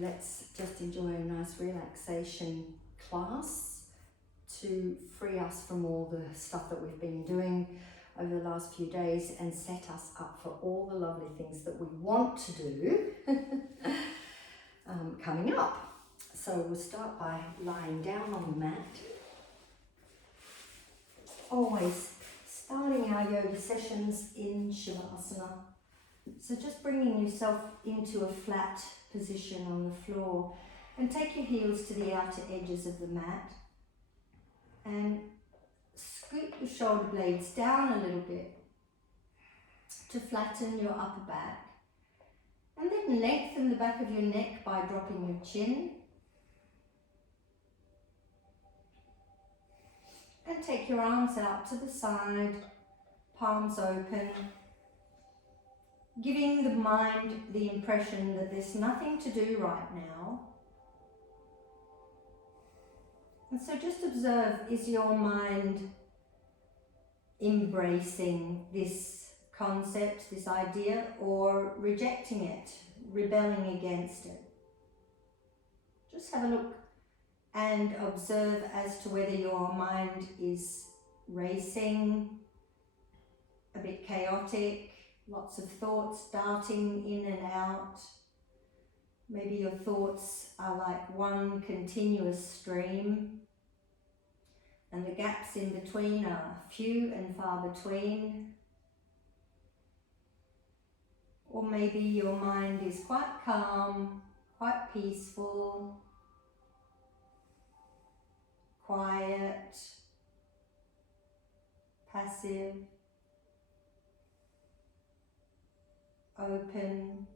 let's just enjoy a nice relaxation class to free us from all the stuff that we've been doing over the last few days and set us up for all the lovely things that we want to do coming up. So we'll start by lying down on the mat. Always starting our yoga sessions in Shavasana. So just bringing yourself into a flat position on the floor, and take your heels to the outer edges of the mat and scoot your shoulder blades down a little bit to flatten your upper back, and then lengthen the back of your neck by dropping your chin, and take your arms out to the side, palms open, giving the mind the impression that there's nothing to do right now. And so just observe, is your mind embracing this concept, this idea, or rejecting it, rebelling against it? Just have a look and observe as to whether your mind is racing, a bit chaotic, lots of thoughts darting in and out. Maybe your thoughts are like one continuous stream, and the gaps in between are few and far between. Or maybe your mind is quite calm, quite peaceful, quiet, passive, open.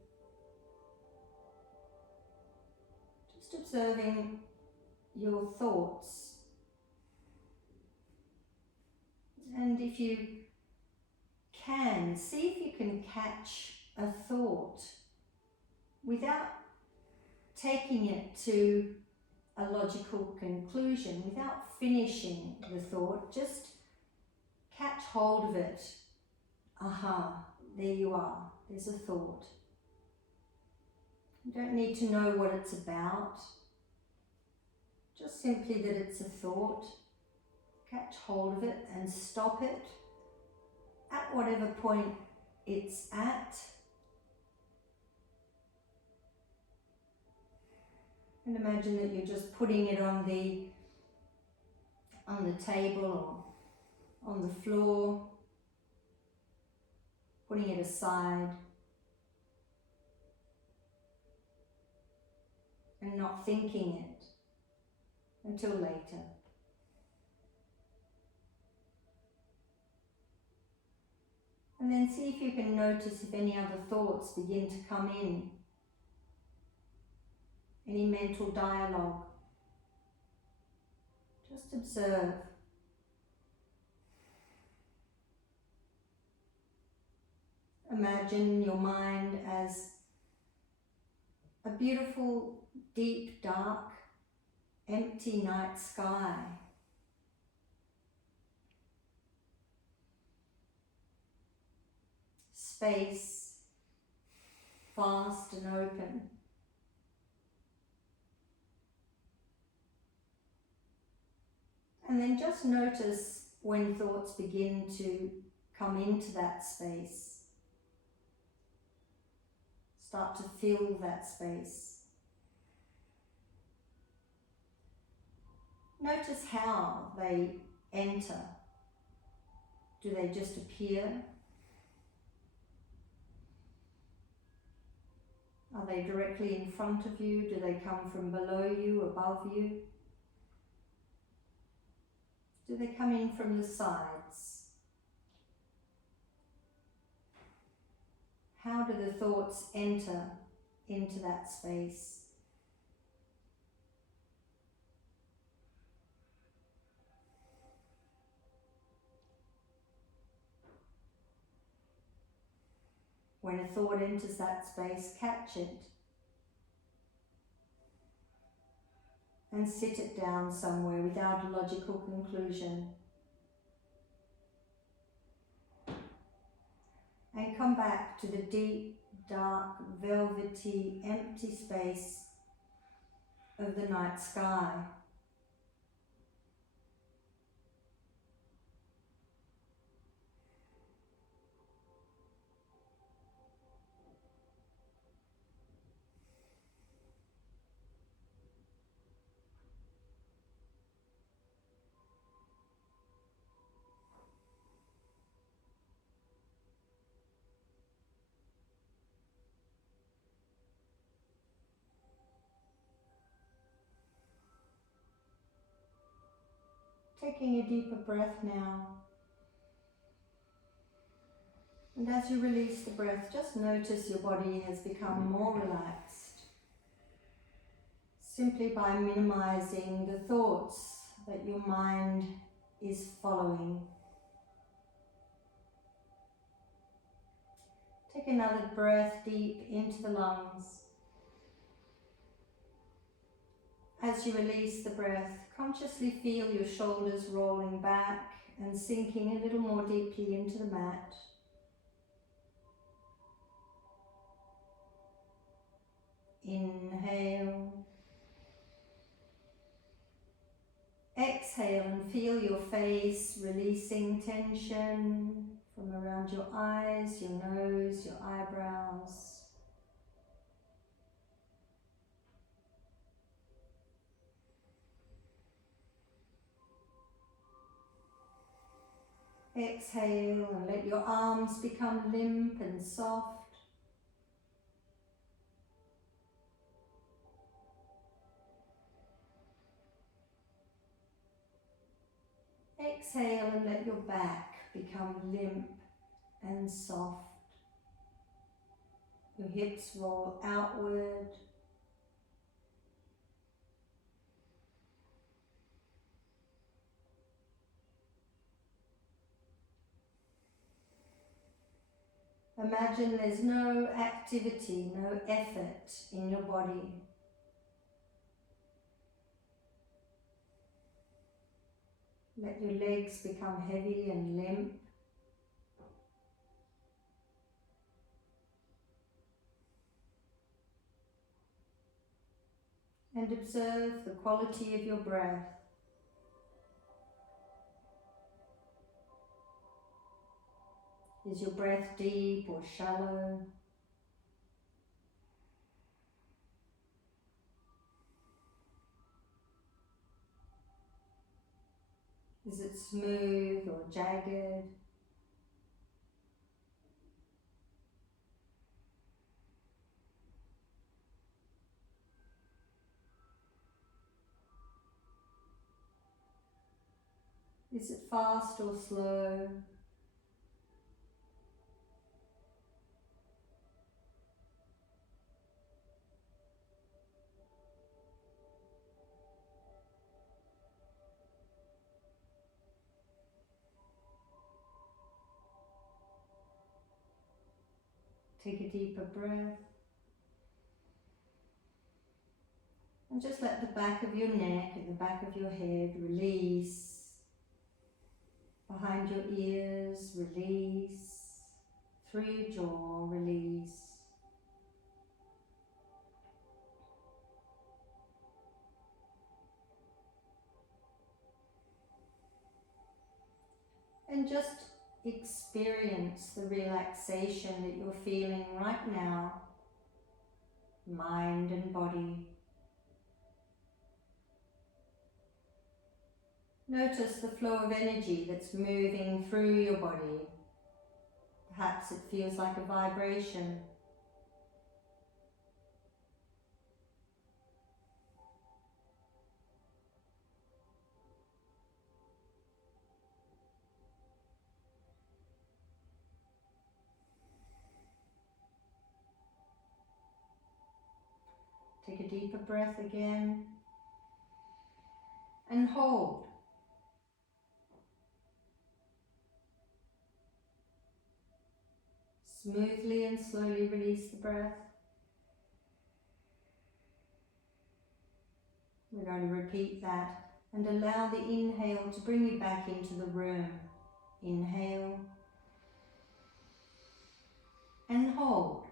Just observing your thoughts. And if you can, see if you can catch a thought without taking it to a logical conclusion, without finishing the thought. Just catch hold of it. Aha, there you are, there's a thought. You don't need to know what it's about, just simply that it's a thought. Catch hold of it and stop it at whatever point it's at. And imagine that you're just putting it on the table or on the floor, putting it aside and not thinking it until later. And then see if you can notice if any other thoughts begin to come in, any mental dialogue. Just observe. Imagine your mind as a beautiful, deep, dark, empty night sky. Space, vast and open. And then just notice when thoughts begin to come into that space. Start to fill that space. Notice how they enter. Do they just appear? Are they directly in front of you? Do they come from below you, above you? Do they come in from the sides? How do the thoughts enter into that space? When a thought enters that space, catch it and sit it down somewhere without a logical conclusion. And come back to the deep, dark, velvety, empty space of the night sky. Taking a deeper breath now. And as you release the breath, just notice your body has become more relaxed. Simply by minimizing the thoughts that your mind is following. Take another breath deep into the lungs. As you release the breath, consciously feel your shoulders rolling back and sinking a little more deeply into the mat. Inhale. Exhale and feel your face releasing tension from around your eyes, your nose, your eyebrows. Exhale and let your arms become limp and soft. Exhale and let your back become limp and soft. Your hips roll outward. Imagine there's no activity, no effort in your body. Let your legs become heavy and limp. And observe the quality of your breath. Is your breath deep or shallow? Is it smooth or jagged? Is it fast or slow? Take a deeper breath. And just let the back of your neck and the back of your head release. Behind your ears, release. Through your jaw, release. And just experience the relaxation that you're feeling right now, mind and body. Notice the flow of energy that's moving through your body. Perhaps it feels like a vibration. Take a deeper breath again and hold. Smoothly and slowly release the breath. We're going to repeat that and allow the inhale to bring you back into the room. Inhale and hold.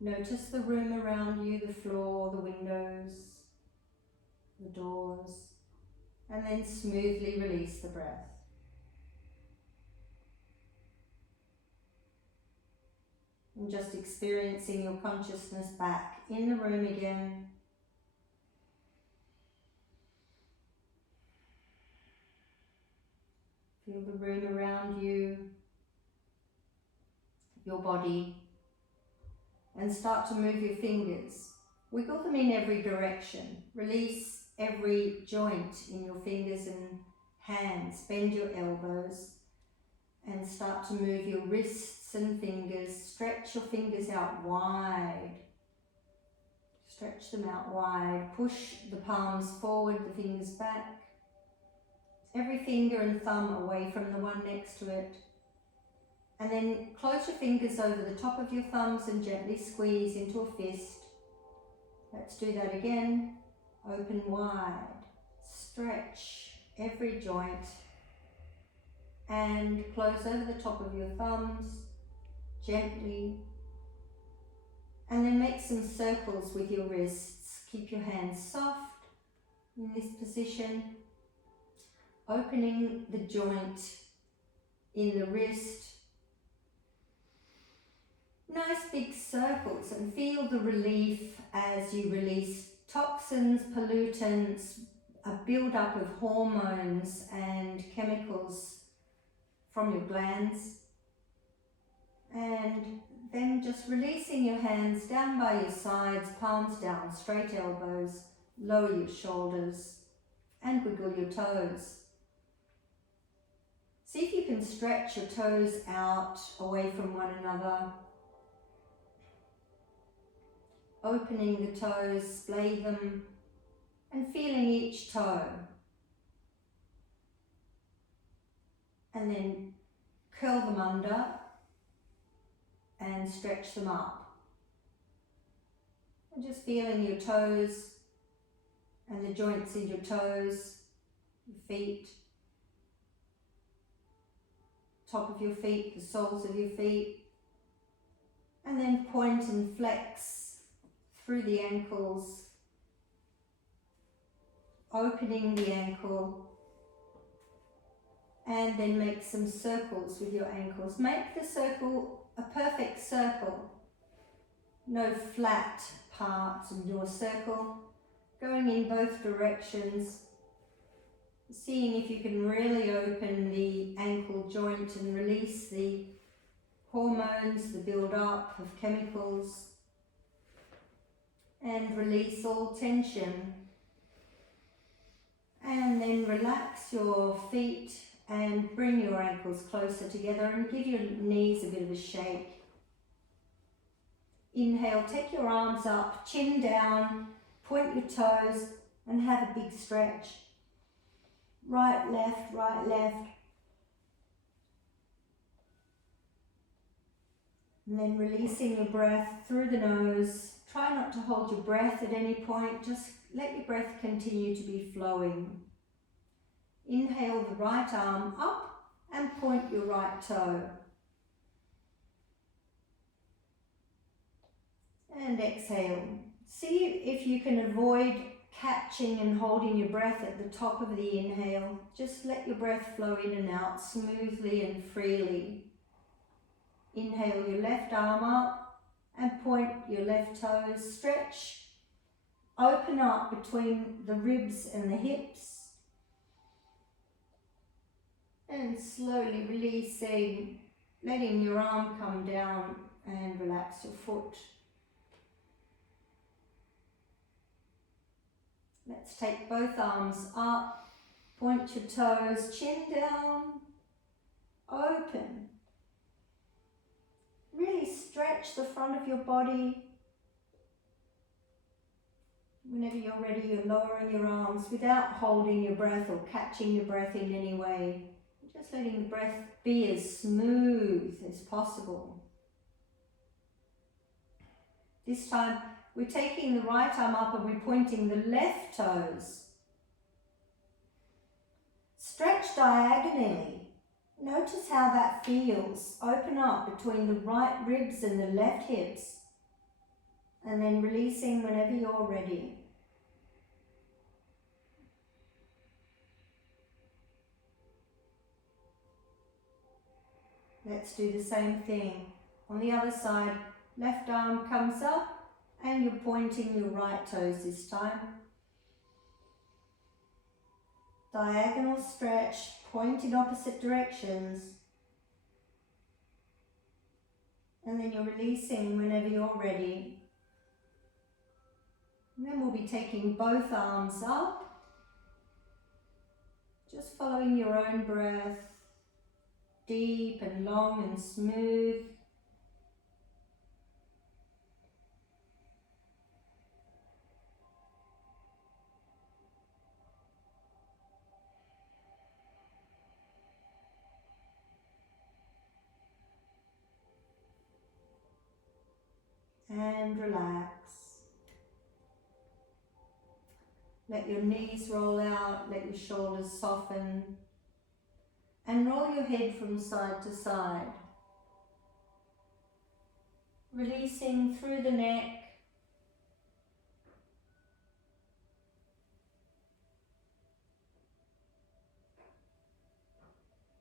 Notice the room around you, the floor, the windows, the doors, and then smoothly release the breath. And just experiencing your consciousness back in the room again. Feel the room around you, your body, and start to move your fingers. Wiggle them in every direction. Release every joint in your fingers and hands. Bend your elbows and start to move your wrists and fingers. Stretch your fingers out wide. Stretch them out wide. Push the palms forward, the fingers back. Every finger and thumb away from the one next to it. And then close your fingers over the top of your thumbs and gently squeeze into a fist. Let's do that again. Open wide. Stretch every joint. And close over the top of your thumbs, gently. And then make some circles with your wrists. Keep your hands soft in this position. Opening the joint in the wrist. Nice big circles, and feel the relief as you release toxins, pollutants, a build-up of hormones and chemicals from your glands. And then just releasing your hands down by your sides, palms down, straight elbows, lower your shoulders, and wiggle your toes. See if you can stretch your toes out away from one another. Opening the toes, splay them, and feeling each toe. And then curl them under and stretch them up. And just feeling your toes and the joints in your toes, your feet, top of your feet, the soles of your feet, and then point and flex through the ankles, opening the ankle, and then make some circles with your ankles. Make the circle a perfect circle, no flat parts of your circle, going in both directions. Seeing if you can really open the ankle joint and release the hormones, the build-up of chemicals, and release all tension. And then relax your feet and bring your ankles closer together and give your knees a bit of a shake. Inhale, take your arms up, chin down, point your toes, and have a big stretch. Right, left, right, left. And then releasing your breath through the nose. Try not to hold your breath at any point. Just let your breath continue to be flowing. Inhale the right arm up and point your right toe. And exhale. See if you can avoid catching and holding your breath at the top of the inhale. Just let your breath flow in and out smoothly and freely. Inhale your left arm up and point your left toes. Stretch, open up between the ribs and the hips. And slowly releasing, letting your arm come down and relax your foot. Let's take both arms up, point your toes, chin down, open. Really stretch the front of your body. Whenever you're ready, you're lowering your arms without holding your breath or catching your breath in any way. Just letting the breath be as smooth as possible. This time, we're taking the right arm up and we're pointing the left toes. Stretch diagonally. Notice how that feels. Open up between the right ribs and the left hips. And then releasing whenever you're ready. Let's do the same thing. On the other side, left arm comes up and you're pointing your right toes this time. Diagonal stretch, point in opposite directions. And then you're releasing whenever you're ready. And then we'll be taking both arms up, just following your own breath, deep and long and smooth. And relax. Let your knees roll out, let your shoulders soften, and roll your head from side to side. Releasing through the neck.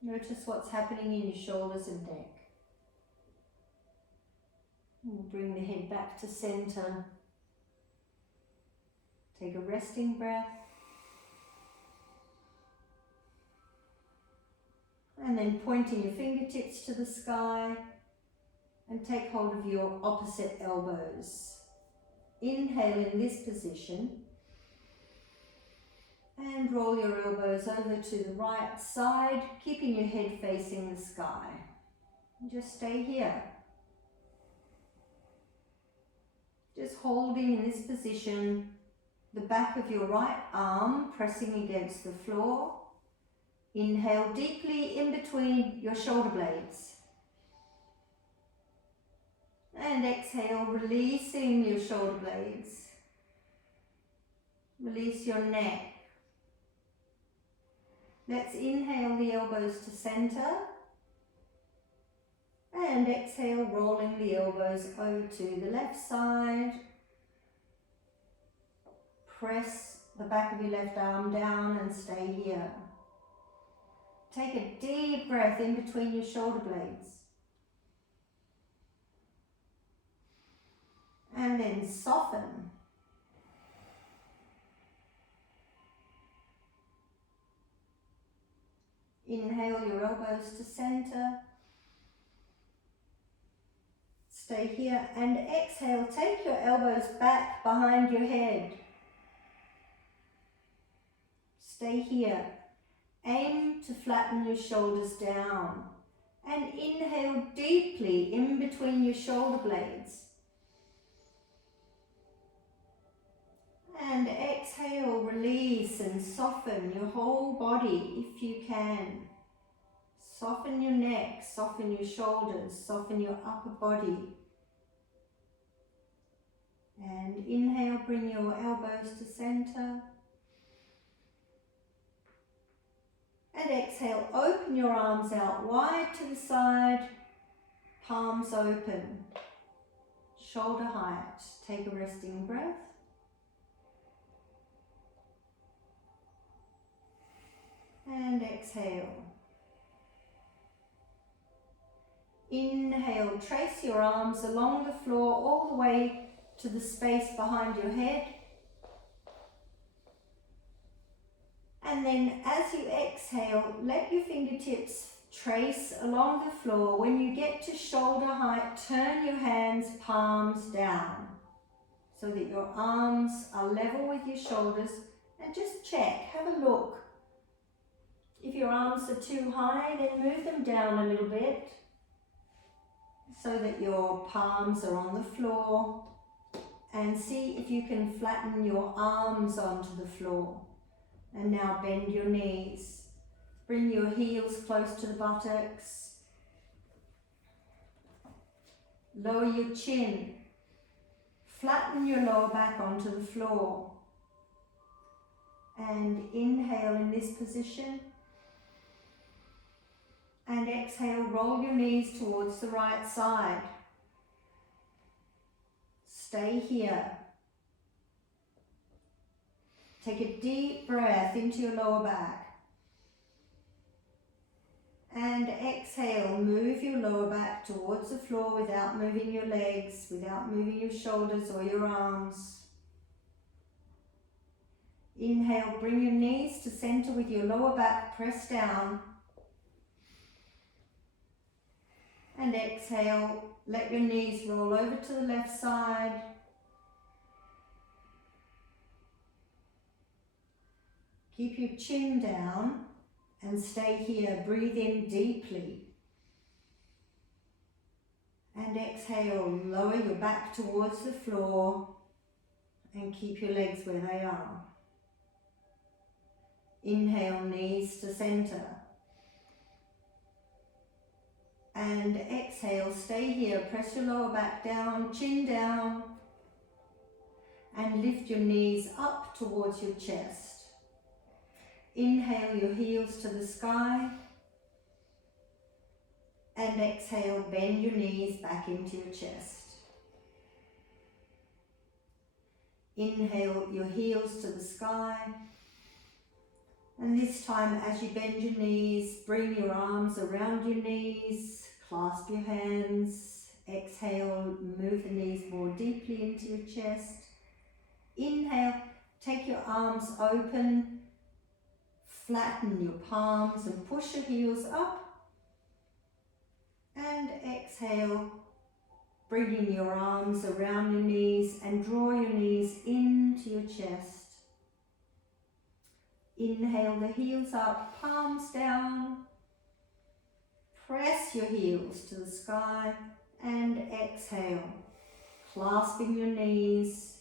Notice what's happening in your shoulders and neck. We'll bring the head back to center. Take a resting breath. And then pointing your fingertips to the sky and take hold of your opposite elbows. Inhale in this position and roll your elbows over to the right side, keeping your head facing the sky. And just stay here. Just holding in this position, the back of your right arm pressing against the floor. Inhale deeply in between your shoulder blades. And exhale, releasing your shoulder blades. Release your neck. Let's inhale the elbows to center. And exhale, rolling the elbows over to the left side. Press the back of your left arm down and stay here. Take a deep breath in between your shoulder blades. And then soften. Inhale your elbows to center. Stay here and exhale. Take your elbows back behind your head. Stay here. Aim to flatten your shoulders down. And inhale deeply in between your shoulder blades. And exhale, release and soften your whole body if you can. Soften your neck, soften your shoulders, soften your upper body. And inhale, bring your elbows to center. And exhale, open your arms out wide to the side, palms open, shoulder height. Take a resting breath. And exhale. Inhale, trace your arms along the floor all the way to the space behind your head. And then as you exhale, let your fingertips trace along the floor. When you get to shoulder height, turn your hands palms down so that your arms are level with your shoulders. And just check, have a look. If your arms are too high, then move them down a little bit so that your palms are on the floor. And see if you can flatten your arms onto the floor. And now bend your knees. Bring your heels close to the buttocks. Lower your chin. Flatten your lower back onto the floor. And inhale in this position. And exhale, roll your knees towards the right side. Stay here. Take a deep breath into your lower back. And exhale, move your lower back towards the floor without moving your legs, without moving your shoulders or your arms. Inhale, bring your knees to center with your lower back pressed down. And exhale, let your knees roll over to the left side. Keep your chin down and stay here. Breathe in deeply. And exhale, lower your back towards the floor and keep your legs where they are. Inhale, knees to center. And exhale, stay here. Press your lower back down, chin down. And lift your knees up towards your chest. Inhale your heels to the sky. And exhale, bend your knees back into your chest. Inhale your heels to the sky. And this time, as you bend your knees, bring your arms around your knees, clasp your hands. Exhale, move the knees more deeply into your chest. Inhale, take your arms open, flatten your palms and push your heels up. And exhale, bringing your arms around your knees and draw your knees into your chest. Inhale the heels up, palms down. Press your heels to the sky and exhale, clasping your knees,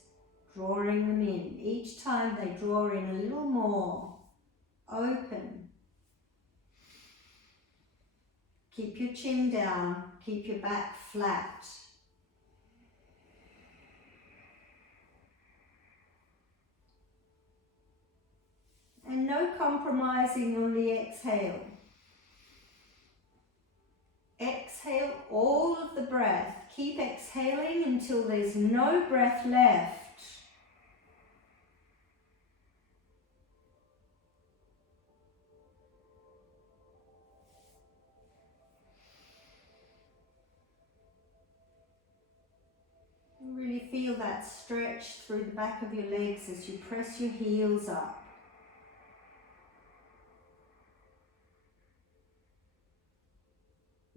drawing them in. Each time they draw in a little more. Open. Keep your chin down, keep your back flat. And no compromising on the exhale. Exhale all of the breath. Keep exhaling until there's no breath left. Really feel that stretch through the back of your legs as you press your heels up.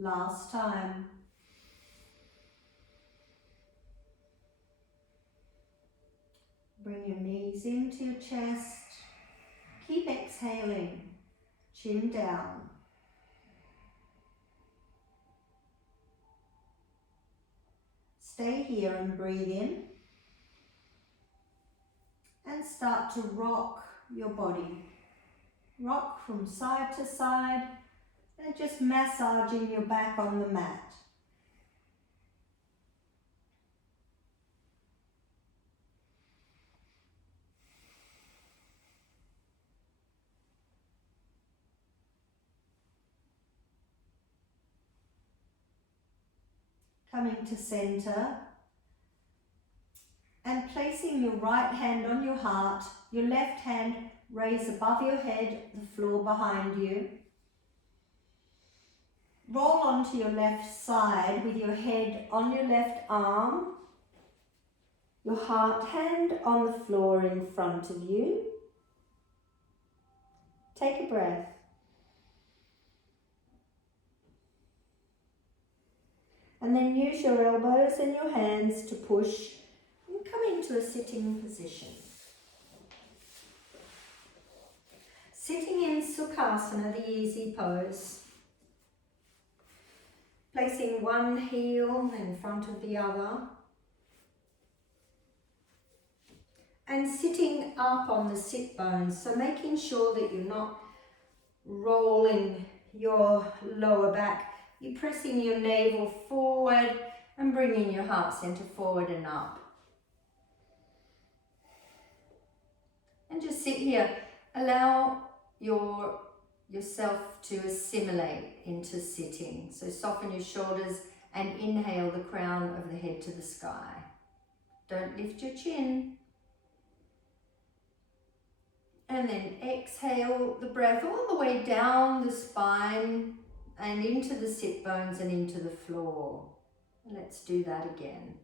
Last time. Bring your knees into your chest. Keep exhaling. Chin down. Stay here and breathe in. And start to rock your body. Rock from side to side. And just massaging your back on the mat. Coming to center. And placing your right hand on your heart, your left hand raised above your head, the floor behind you. Roll onto your left side with your head on your left arm, your heart hand on the floor in front of you. Take a breath. And then use your elbows and your hands to push and come into a sitting position. Sitting in Sukhasana, the easy pose. Placing one heel in front of the other. And sitting up on the sit bones, so making sure that you're not rolling your lower back. You're pressing your navel forward and bringing your heart center forward and up. And just sit here. Allow yourself to assimilate into sitting. So soften your shoulders and inhale the crown of the head to the sky. Don't lift your chin. And then exhale the breath all the way down the spine and into the sit bones and into the floor. Let's do that again.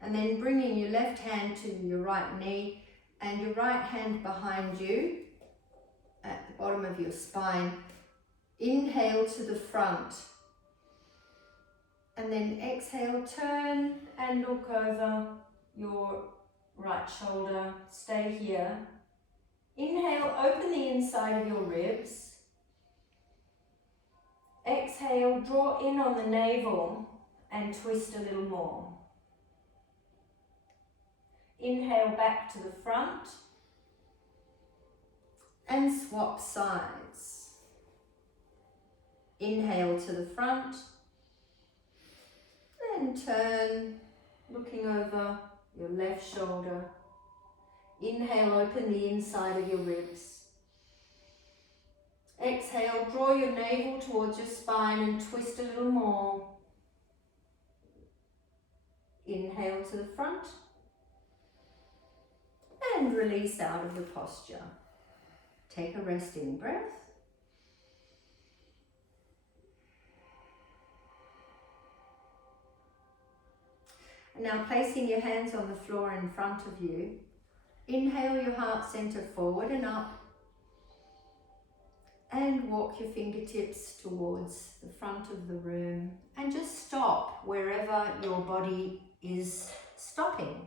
And then bringing your left hand to your right knee and your right hand behind you at the bottom of your spine. Inhale to the front. And then exhale, turn and look over your right shoulder. Stay here. Inhale, open the inside of your ribs. Exhale, draw in on the navel and twist a little more. Inhale back to the front and swap sides. Inhale to the front and turn, looking over your left shoulder. Inhale, open the inside of your ribs. Exhale, draw your navel towards your spine and twist a little more. Inhale to the front and release out of the posture. Take a resting breath. And now placing your hands on the floor in front of you, inhale your heart center forward and up and walk your fingertips towards the front of the room and just stop wherever your body is stopping.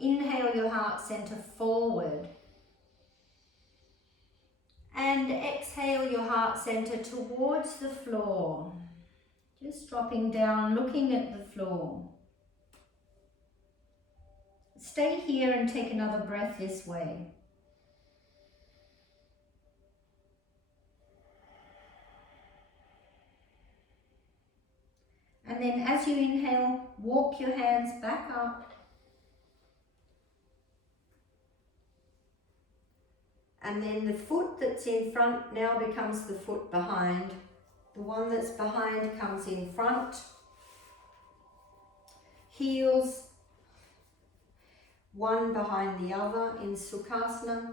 Inhale your heart center forward and exhale your heart center towards the floor. Just dropping down, looking at the floor. Stay here and take another breath this way. And then as you inhale, walk your hands back up. And then the foot that's in front now becomes the foot behind. The one that's behind comes in front. Heels one behind the other in Sukhasana,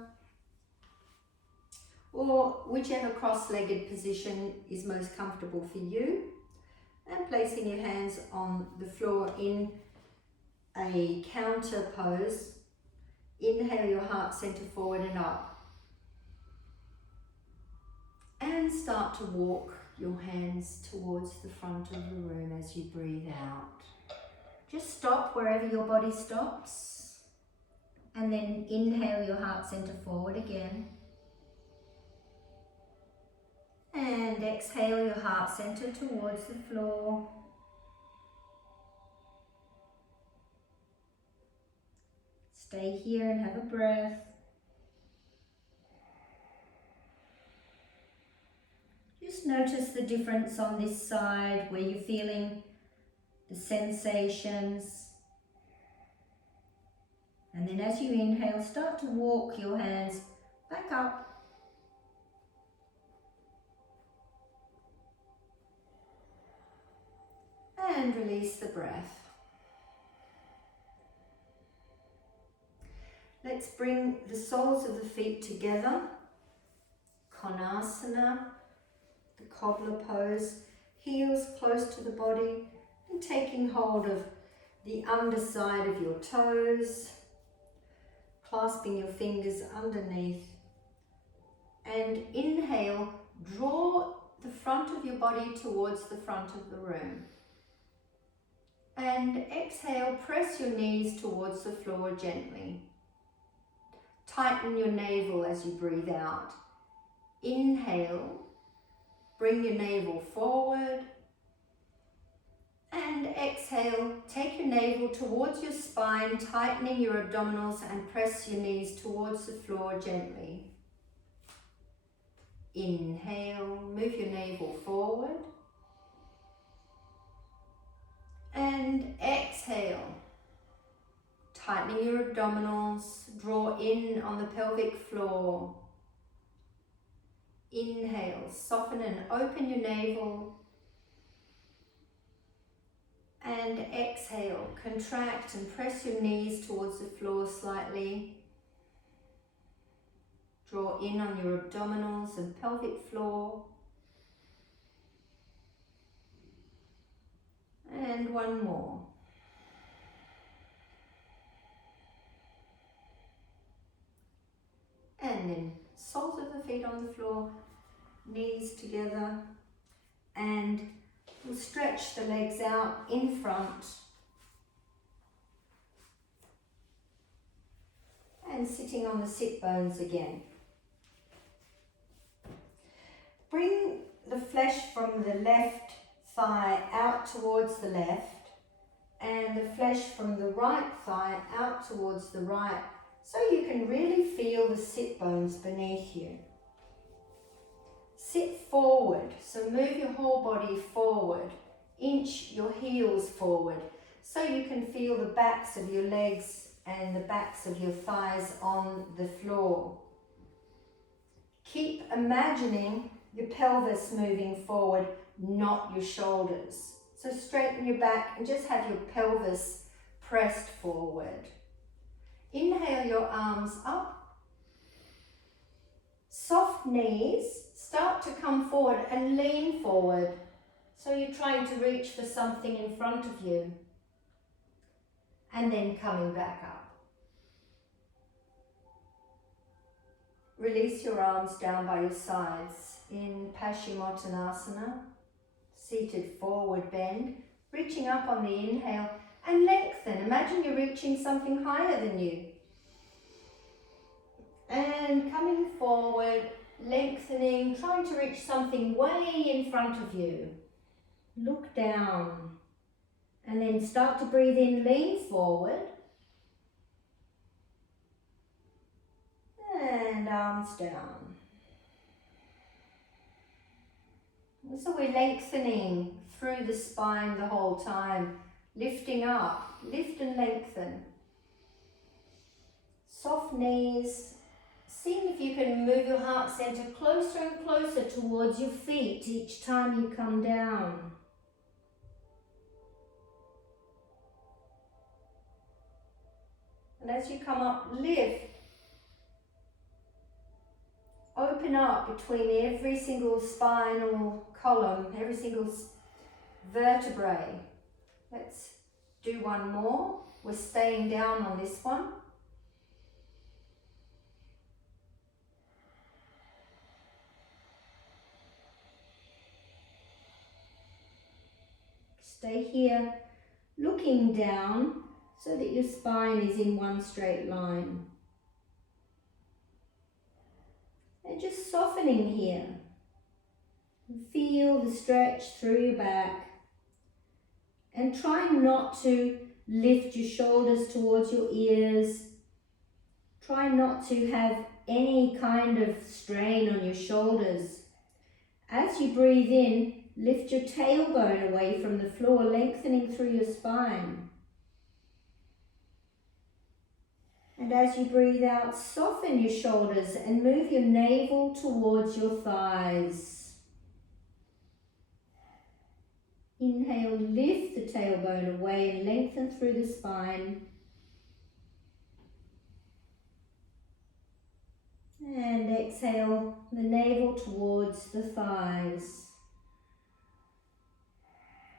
or whichever cross-legged position is most comfortable for you, and placing your hands on the floor in a counter pose. Inhale your heart center forward and up, and start to walk your hands towards the front of the room as you breathe out. Just stop wherever your body stops, and then inhale your heart center forward again. And exhale your heart center towards the floor. Stay here and have a breath. Just notice the difference on this side where you're feeling the sensations. And then as you inhale, start to walk your hands back up. And release the breath. Let's bring the soles of the feet together. Konasana, the cobbler pose, heels close to the body and taking hold of the underside of your toes, clasping your fingers underneath. And inhale, draw the front of your body towards the front of the room. And exhale, press your knees towards the floor gently. Tighten your navel as you breathe out. Inhale, bring your navel forward. And exhale, take your navel towards your spine, tightening your abdominals and press your knees towards the floor gently. Inhale, move your navel forward. And exhale, tightening your abdominals, draw in on the pelvic floor Inhale, soften and open your navel. And exhale, contract and press your knees towards the floor slightly. Draw in on your abdominals and pelvic floor. And one more. And then soles of the feet on the floor, knees together, and we'll stretch the legs out in front. And sitting on the sit bones again. Bring the flesh from the left thigh out towards the left and the flesh from the right thigh out towards the right, so you can really feel the sit bones beneath you. Sit forward, so move your whole body forward. Inch your heels forward, so you can feel the backs of your legs and the backs of your thighs on the floor. Keep imagining your pelvis moving forward, not your shoulders. So straighten your back and just have your pelvis pressed forward. Inhale your arms up. Soft knees, start to come forward and lean forward. So you're trying to reach for something in front of you. And then coming back up. Release your arms down by your sides in Paschimottanasana, seated forward bend, reaching up on the inhale and lengthen. Imagine you're reaching something higher than you. And coming forward, lengthening, trying to reach something way in front of you. Look down and then start to breathe in, lean forward. And arms down. So we're lengthening through the spine the whole time, lifting up, lift and lengthen. Soft knees, seeing if you can move your heart center closer and closer towards your feet each time you come down. And as you come up, lift. Open up between every single spinal column, every single vertebrae. Let's do one more. We're staying down on this one. Stay here, looking down so that your spine is in one straight line. And just softening here. Feel the stretch through your back. And try not to lift your shoulders towards your ears. Try not to have any kind of strain on your shoulders. As you breathe in, lift your tailbone away from the floor, lengthening through your spine. And as you breathe out, soften your shoulders and move your navel towards your thighs. Inhale, lift the tailbone away and lengthen through the spine. And exhale, the navel towards the thighs.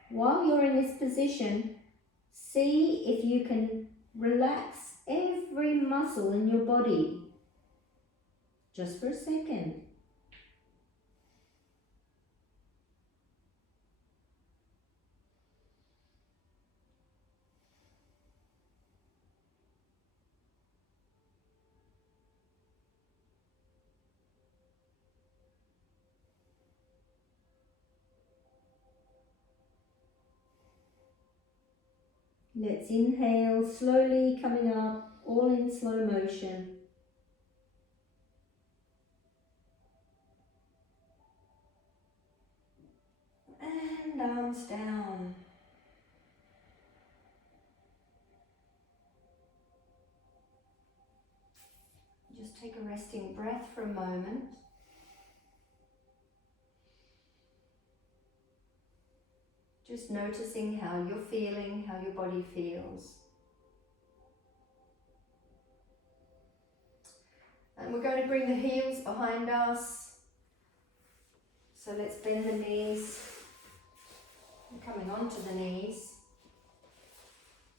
While you're in this position, see if you can relax every muscle in your body. Just for a second. Let's inhale, slowly coming up, all in slow motion. And arms down. Just take a resting breath for a moment. Just noticing how you're feeling, how your body feels. And we're going to bring the heels behind us. So let's bend the knees. We're coming onto the knees.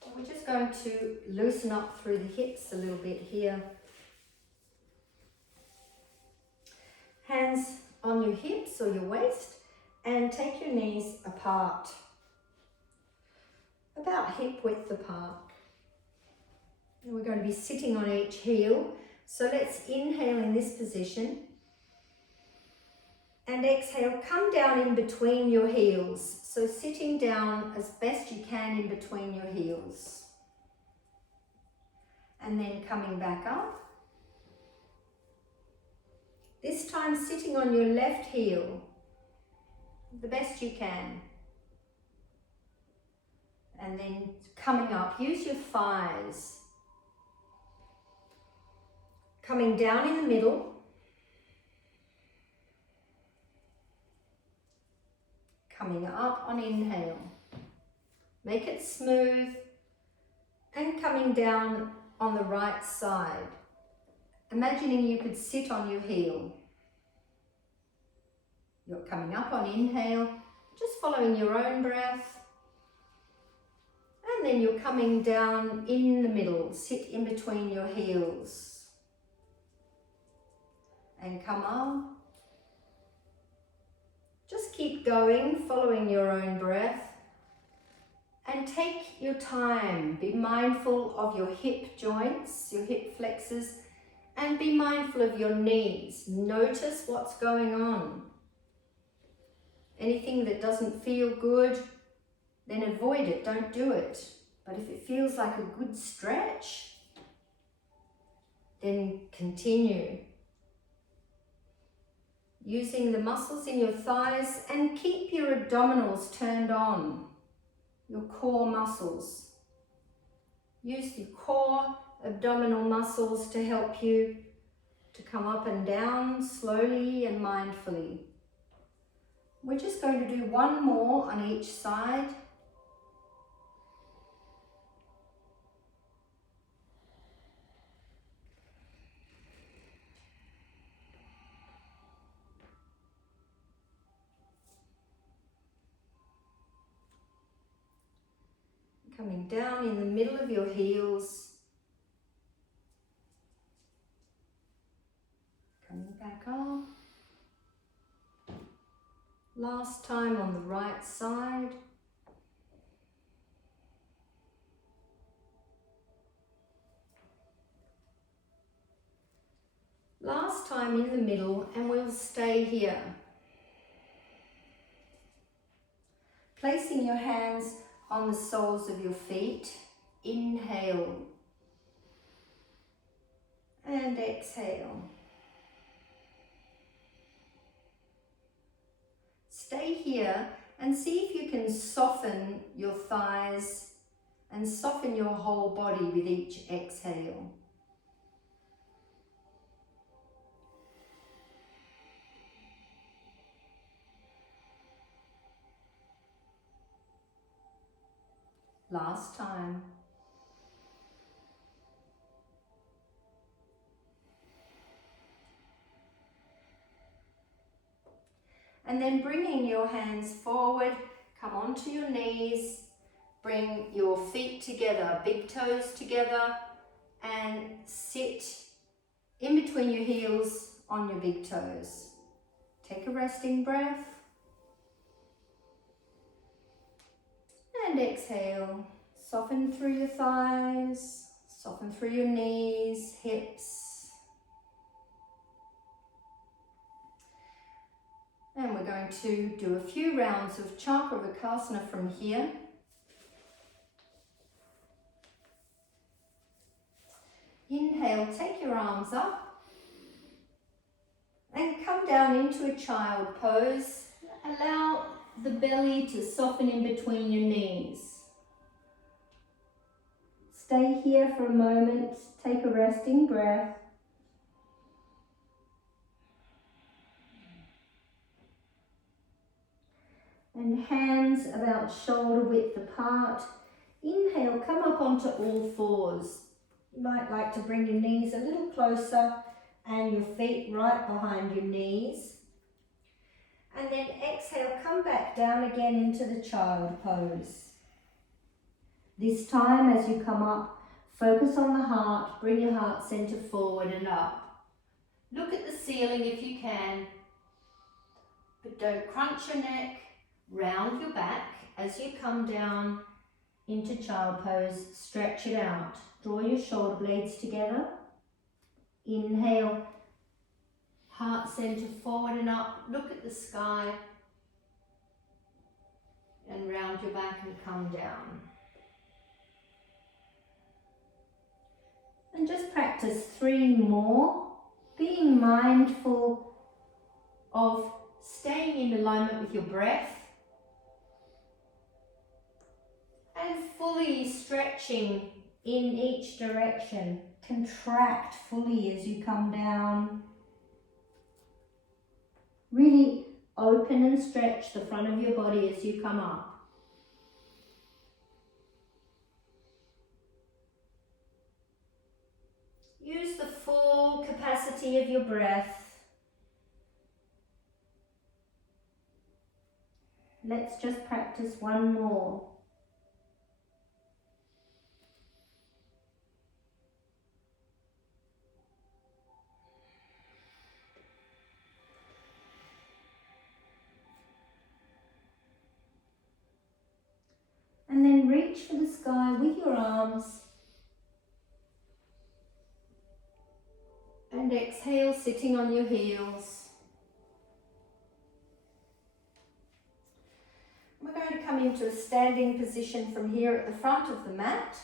And we're just going to loosen up through the hips a little bit here. Hands on your hips or your waist, and take your knees apart, about hip width apart. And we're going to be sitting on each heel. So let's inhale in this position and exhale, come down in between your heels. So sitting down as best you can in between your heels. And then coming back up. This time sitting on your left heel, the best you can. And then coming up, use your thighs. Coming down in the middle. Coming up on inhale. Make it smooth. And coming down on the right side. Imagining you could sit on your heel. You're coming up on inhale, just following your own breath. And then you're coming down in the middle, sit in between your heels. And come up. Just keep going, following your own breath. And take your time. Be mindful of your hip joints, your hip flexors. And be mindful of your knees. Notice what's going on. Anything that doesn't feel good, then avoid it, don't do it. But if it feels like a good stretch, then continue. Using the muscles in your thighs, and keep your abdominals turned on, your core muscles. Use your core abdominal muscles to help you to come up and down slowly and mindfully. We're just going to do one more on each side. Coming down in the middle of your heels. Coming back up. Last time on the right side. Last time in the middle, and we'll stay here. Placing your hands on the soles of your feet. Inhale. And exhale. Stay here and see if you can soften your thighs and soften your whole body with each exhale. Last time. And then bringing your hands forward, come onto your knees, bring your feet together, big toes together, and sit in between your heels on your big toes. Take a resting breath. And exhale, soften through your thighs, soften through your knees, hips. And we're going to do a few rounds of Chakravakasana from here. Inhale, take your arms up and come down into a child pose. Allow the belly to soften in between your knees. Stay here for a moment, take a resting breath. And hands about shoulder width apart. Inhale, come up onto all fours. You might like to bring your knees a little closer and your feet right behind your knees. And then exhale, come back down again into the child pose. This time as you come up, focus on the heart, bring your heart center forward and up. Look at the ceiling if you can, but don't crunch your neck, round your back as you come down into child pose, stretch it out. Draw your shoulder blades together. Inhale, heart center forward and up, look at the sky and round your back and come down. And just practice 3 more, being mindful of staying in alignment with your breath and fully stretching in each direction. Contract fully as you come down. Really open and stretch the front of your body as you come up. Use the full capacity of your breath. Let's just practice 1 more. And then reach for the sky with your arms. And exhale, sitting on your heels. We're going to come into a standing position from here at the front of the mat.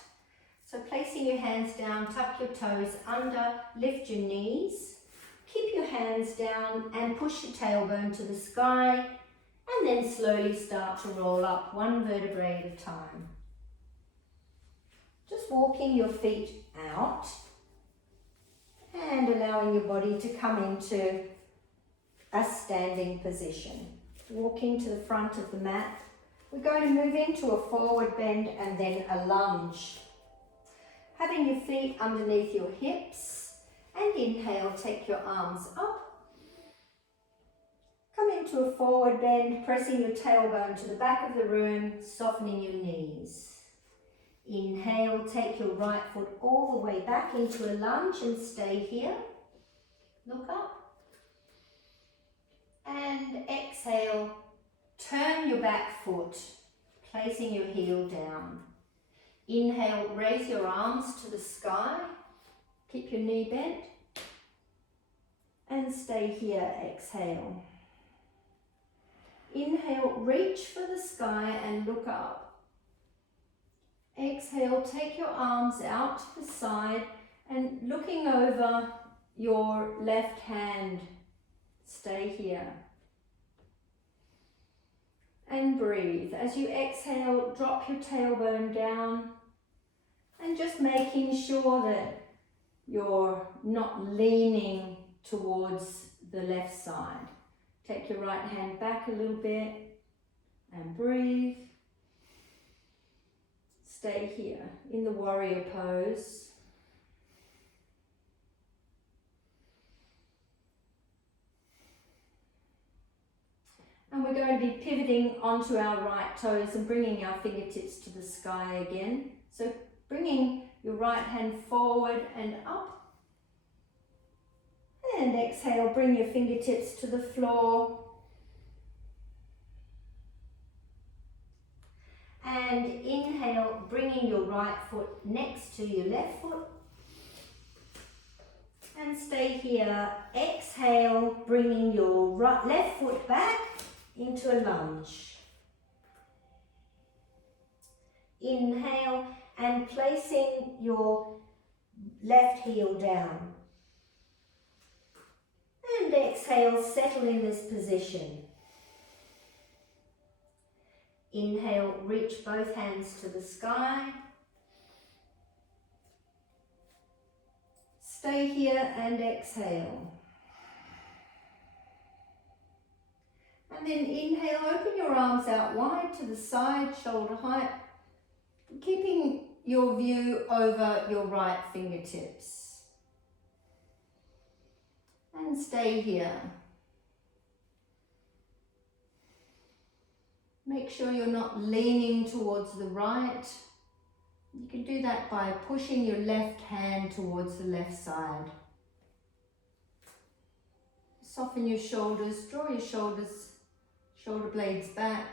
So placing your hands down, tuck your toes under, lift your knees. Keep your hands down and push your tailbone to the sky. And then slowly start to roll up 1 vertebrae at a time. Just walking your feet out and allowing your body to come into a standing position. Walking to the front of the mat. We're going to move into a forward bend and then a lunge. Having your feet underneath your hips, and inhale, take your arms up. Come into a forward bend, pressing your tailbone to the back of the room, softening your knees. Inhale, take your right foot all the way back into a lunge and stay here. Look up. And exhale, turn your back foot, placing your heel down. Inhale, raise your arms to the sky. Keep your knee bent. And stay here, exhale. Inhale, reach for the sky and look up. Exhale, take your arms out to the side and looking over your left hand. Stay here. And breathe. As you exhale, drop your tailbone down and just making sure that you're not leaning towards the left side. Take your right hand back a little bit and breathe. Stay here in the warrior pose. And we're going to be pivoting onto our right toes and bringing our fingertips to the sky again. So bringing your right hand forward and up. And exhale, bring your fingertips to the floor. And inhale, bringing your right foot next to your left foot. And stay here. Exhale, bringing your left foot back into a lunge. Inhale and placing your left heel down. And exhale, settle in this position. Inhale, reach both hands to the sky. Stay here and exhale. And And then inhale, open your arms out wide to the side, shoulder height, keeping your view over your right fingertips. And stay here. Make sure you're not leaning towards the right. You can do that by pushing your left hand towards the left side. Soften your shoulders, draw your shoulder blades back.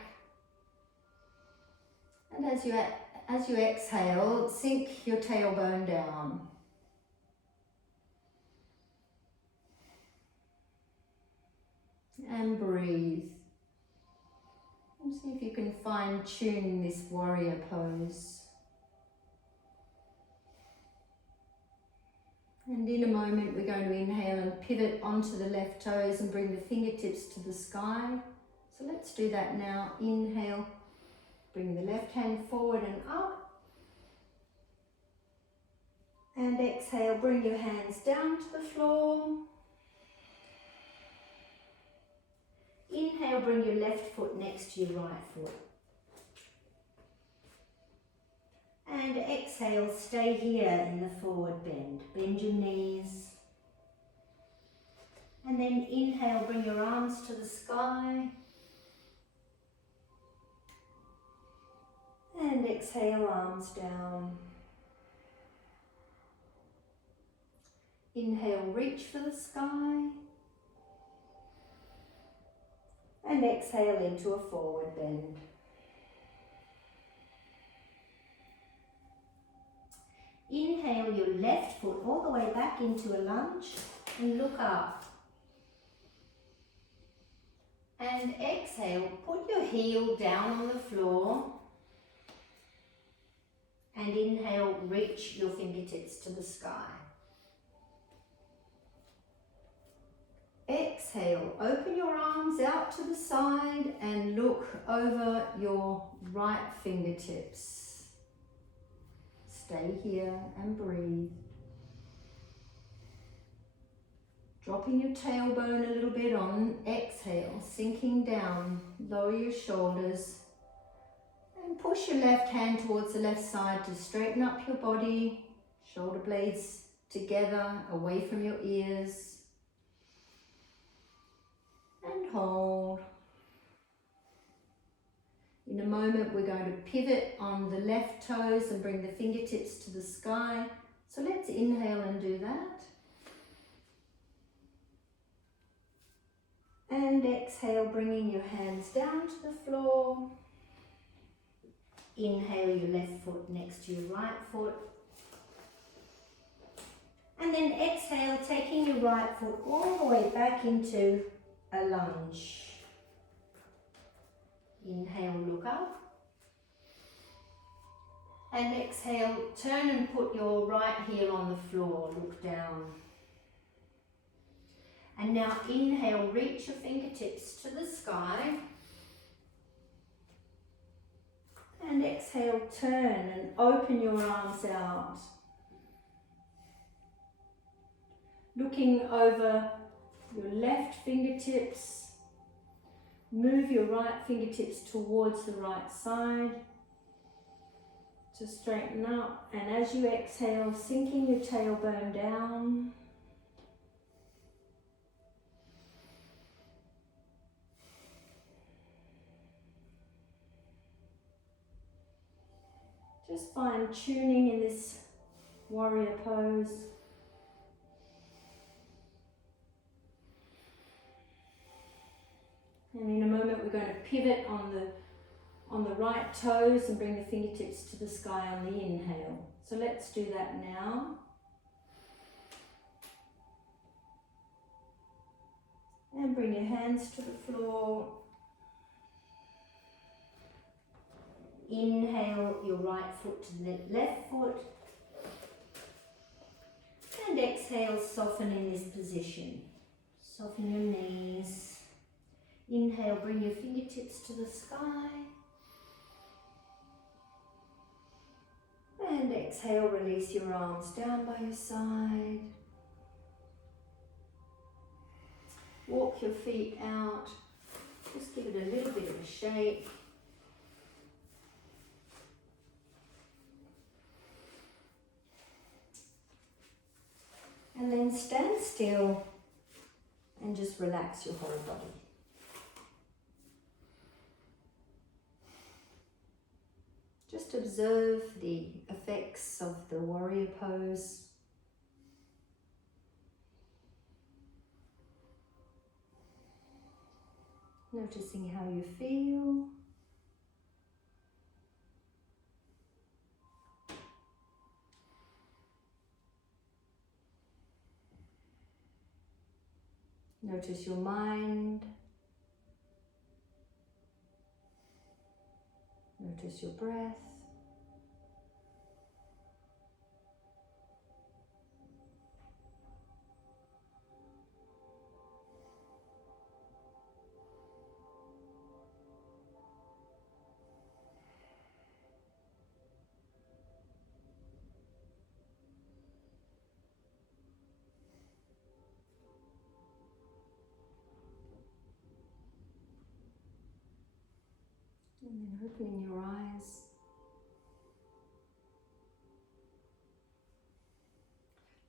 And as you exhale, sink your tailbone down. And breathe. And see if you can fine tune this warrior pose. And in a moment we're going to inhale and pivot onto the left toes and bring the fingertips to the sky. So let's do that now. Inhale, bring the left hand forward and up. And exhale, bring your hands down to the floor. Inhale, bring your left foot next to your right foot. And exhale, stay here in the forward bend. Bend your knees. And then inhale, bring your arms to the sky. And exhale, arms down. Inhale, reach for the sky. And exhale into a forward bend. Inhale your left foot all the way back into a lunge and look up. And exhale, put your heel down on the floor. And inhale, reach your fingertips to the sky. Exhale, open your arms out to the side and look over your right fingertips. Stay here and breathe. Dropping your tailbone a little bit on exhale, sinking down, lower your shoulders and push your left hand towards the left side to straighten up your body, shoulder blades together, away from your ears. And hold. In a moment we're going to pivot on the left toes and bring the fingertips to the sky. So let's inhale and do that. And exhale, bringing your hands down to the floor. Inhale your left foot next to your right foot. And then exhale, taking your right foot all the way back into a lunge. Inhale, look up. And exhale, turn and put your right heel on the floor, look down. And now inhale, reach your fingertips to the sky. And exhale, turn and open your arms out. Looking over your left fingertips. Move your right fingertips towards the right side to straighten up. And as you exhale, sinking your tailbone down. Just fine tuning in this warrior pose. And in a moment we're going to pivot on the right toes and bring the fingertips to the sky on the inhale. So let's do that now. And bring your hands to the floor. Inhale your right foot to the left foot. And exhale, soften in this position. Soften your knees. Inhale, bring your fingertips to the sky. And exhale, release your arms down by your side. Walk your feet out. Just give it a little bit of a shake. And then stand still and just relax your whole body. Just observe the effects of the warrior pose. Noticing how you feel. Notice your mind. Notice your breath. And then opening your eyes.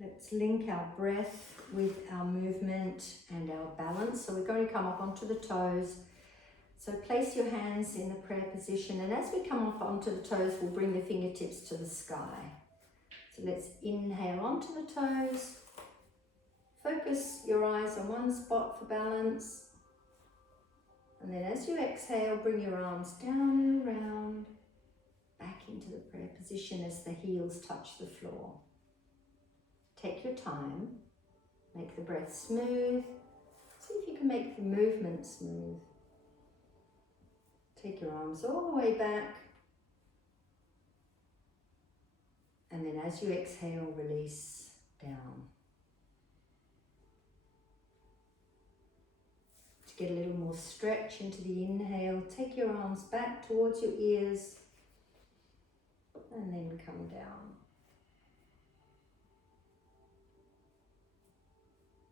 Let's link our breath with our movement and our balance. So we're going to come up onto the toes. So place your hands in the prayer position, and as we come up onto the toes, we'll bring the fingertips to the sky. So let's inhale onto the toes. Focus your eyes on one spot for balance. And then as you exhale, bring your arms down and around, back into the prayer position as the heels touch the floor. Take your time, make the breath smooth. See if you can make the movement smooth. Take your arms all the way back. And then as you exhale, release down. To get a little more stretch into the inhale, take your arms back towards your ears and then come down.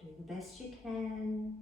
Do the best you can.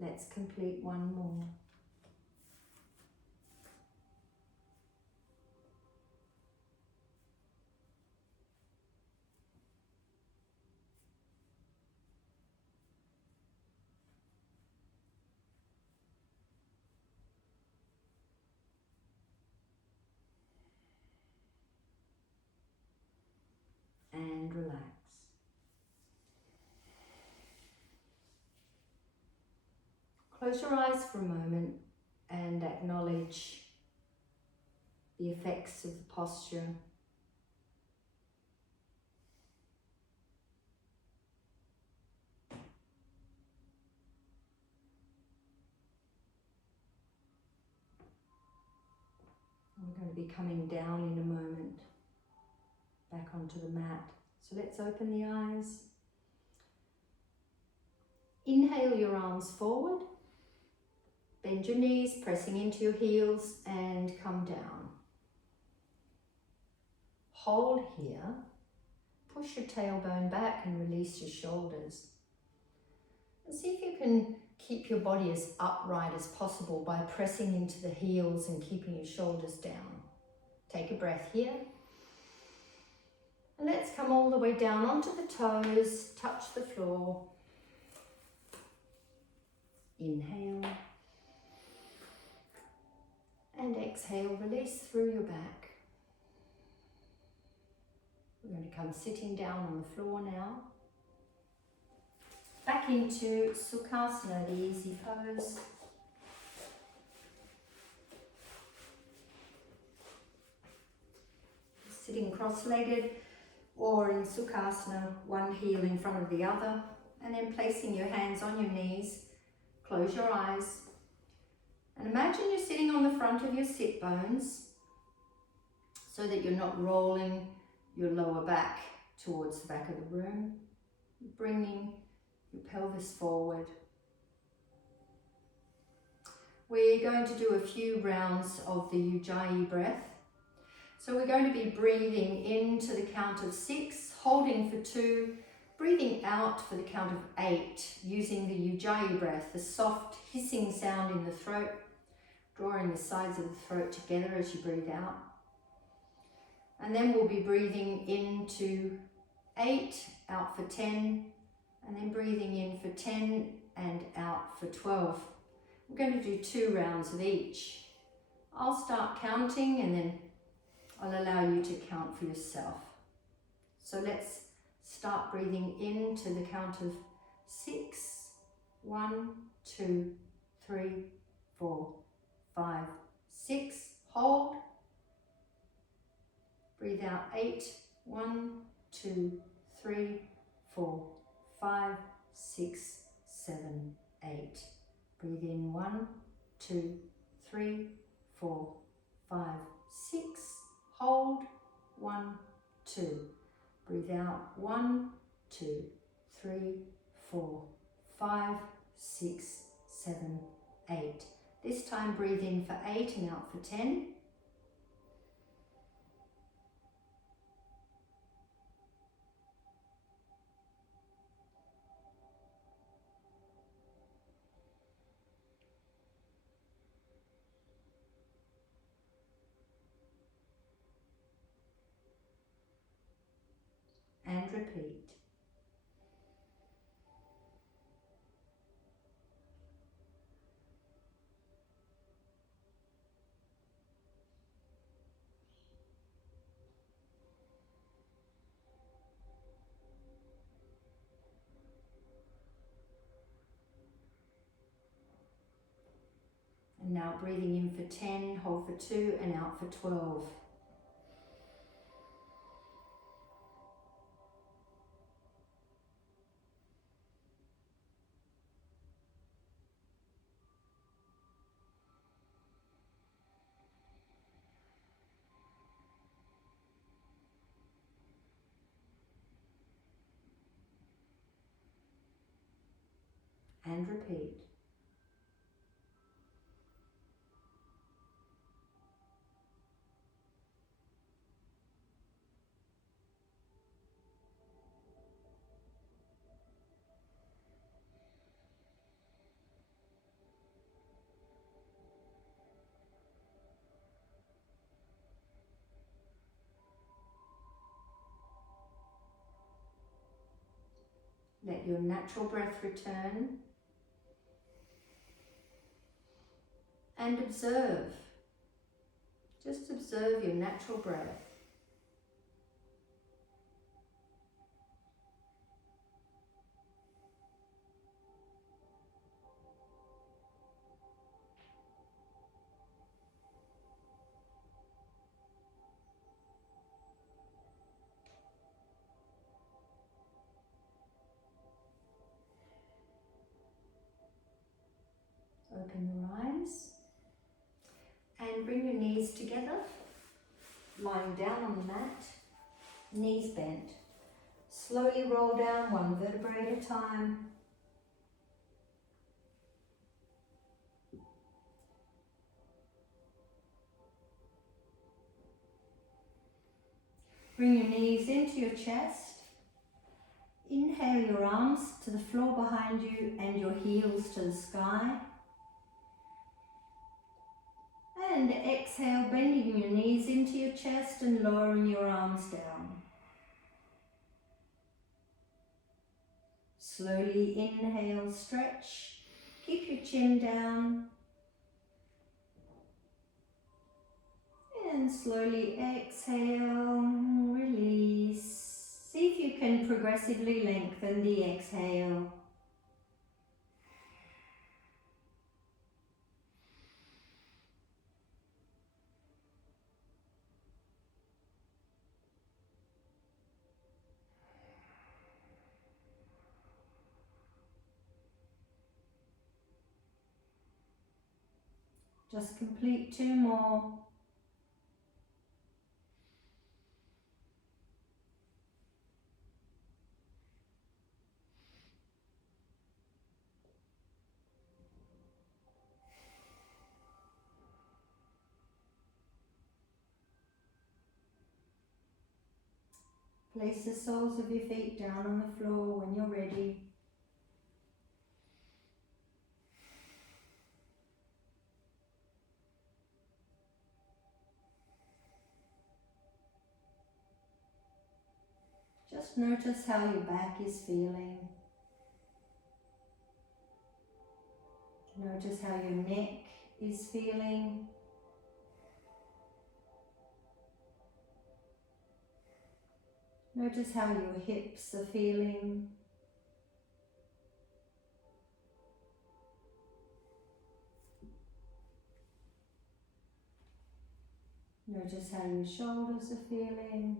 Let's complete one more. And relax. Close your eyes for a moment and acknowledge the effects of the posture. We're going to be coming down in a moment, back onto the mat. So let's open the eyes. Inhale your arms forward. Bend your knees, pressing into your heels, and come down. Hold here. Push your tailbone back and release your shoulders. And see if you can keep your body as upright as possible by pressing into the heels and keeping your shoulders down. Take a breath here. And let's come all the way down onto the toes, touch the floor. Inhale. And exhale, release through your back. We're going to come sitting down on the floor now. Back into Sukhasana, the easy pose. sitting cross-legged or in Sukhasana, one heel in front of the other, and then placing your hands on your knees. Close your eyes and imagine you're sitting on the front of your sit bones so that you're not rolling your lower back towards the back of the room, bringing your pelvis forward. We're going to do a few rounds of the Ujjayi breath. So we're going to be breathing in to the count of 6, holding for 2, breathing out for the count of 8, using the Ujjayi breath, the soft hissing sound in the throat, drawing the sides of the throat together as you breathe out. And then we'll be breathing into 8, out for 10, and then breathing in for 10 and out for 12. We're going to do 2 rounds of each. I'll start counting and then I'll allow you to count for yourself. So let's start breathing into the count of 6. 1, 2, 3, 4, 5, 6. Hold. Breathe out 8. 1, 2, 3, 4, 5, 6, 7, 8. Breathe in 1, 2, 3, 4, 5, 6. Hold. 1, 2. Breathe out 1, 2, 3, 4, 5, 6, 7, 8. This time breathe in for 8 and out for 10. And repeat. And now breathing in for 10, hold for 2 and out for 12. And repeat. Let your natural breath return and observe. Just observe your natural breath. Open your eyes and bring your knees together, lying down on the mat, knees bent. Slowly roll down one vertebrae at a time. Bring your knees into your chest. Inhale your arms to the floor behind you and your heels to the sky. And exhale, bending your knees into your chest and lowering your arms down. Slowly inhale, stretch. Keep your chin down. And slowly exhale, release. See if you can progressively lengthen the exhale. Just complete 2 more. Place the soles of your feet down on the floor when you're ready. Just notice how your back is feeling. Notice how your neck is feeling. Notice how your hips are feeling. Notice how your shoulders are feeling.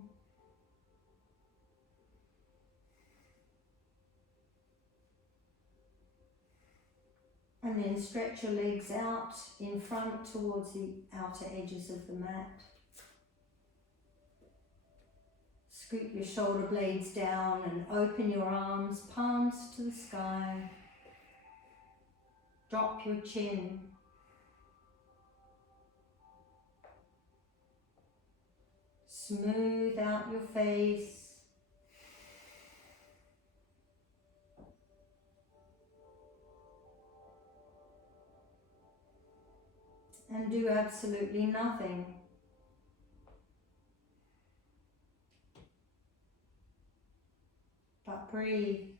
And then stretch your legs out in front towards the outer edges of the mat. Scoop your shoulder blades down and open your arms, palms to the sky. Drop your chin. Smooth out your face. And do absolutely nothing. But breathe.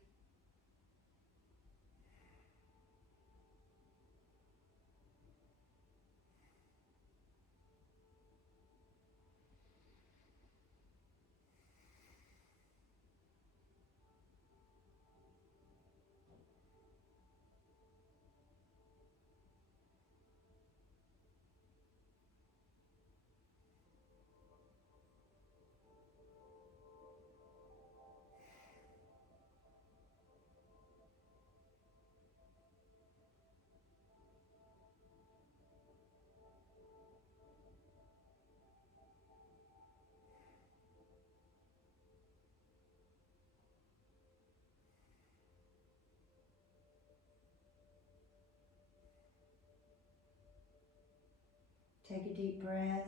Take a deep breath.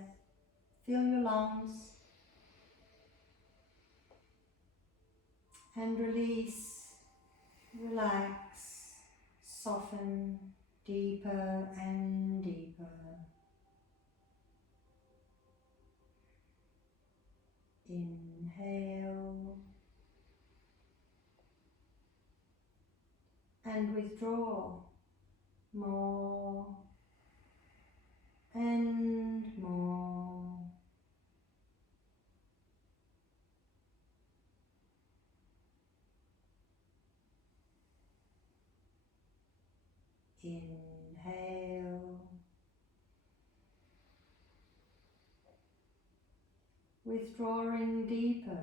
Feel your lungs. And release. Relax. Soften deeper and deeper. Inhale. And withdraw. More. And more. Inhale. Withdrawing deeper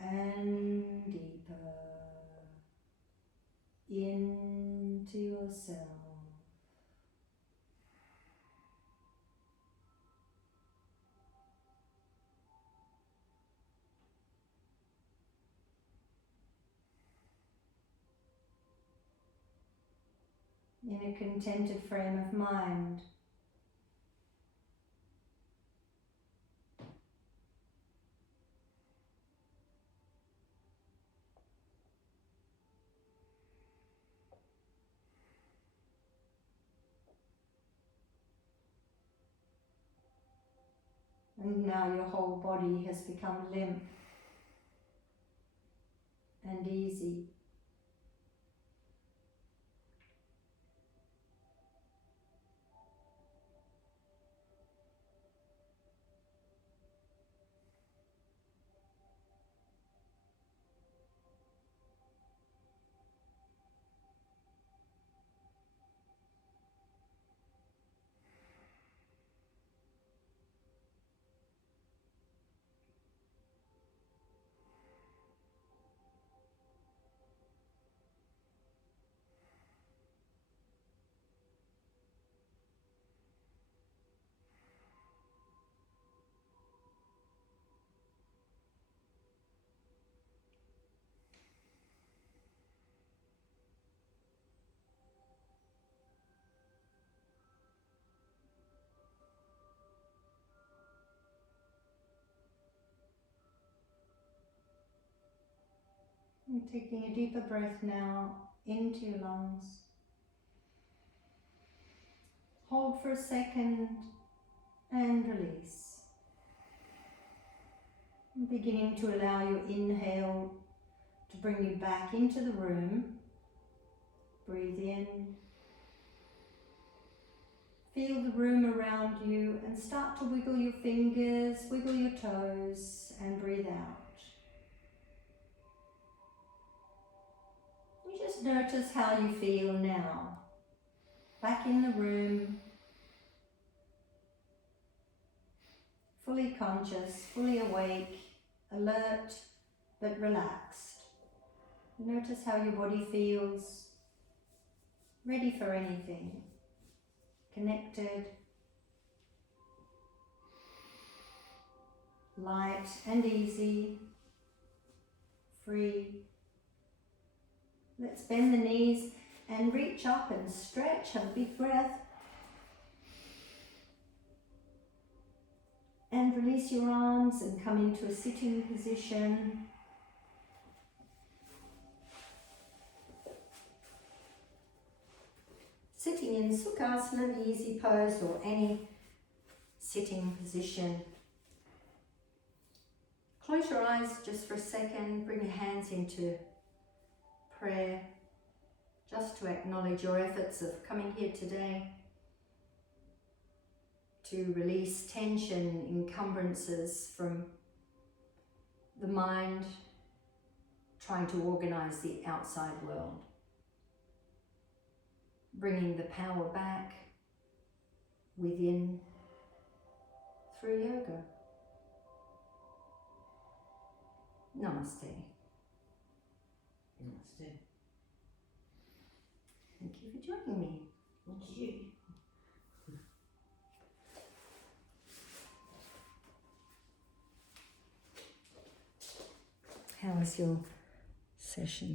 and deeper into yourself. In a contented frame of mind. And now your whole body has become limp and easy. And taking a deeper breath now into your lungs. Hold for a second and release. And beginning to allow your inhale to bring you back into the room. Breathe in. Feel the room around you and start to wiggle your fingers, wiggle your toes, and breathe out. You just notice how you feel now. Back in the room, fully conscious, fully awake, alert but relaxed. Notice how your body feels, ready for anything, connected, light and easy, free. Let's bend the knees and reach up and stretch. Have a big breath. And release your arms and come into a sitting position. Sitting in Sukhasana, the easy pose, or any sitting position. Close your eyes just for a second. Bring your hands into prayer, just to acknowledge your efforts of coming here today, to release tension, encumbrances from the mind, trying to organize the outside world. Bringing the power back within through yoga. Namaste. Namaste. Thank you for joining me. Thank you. How was your session?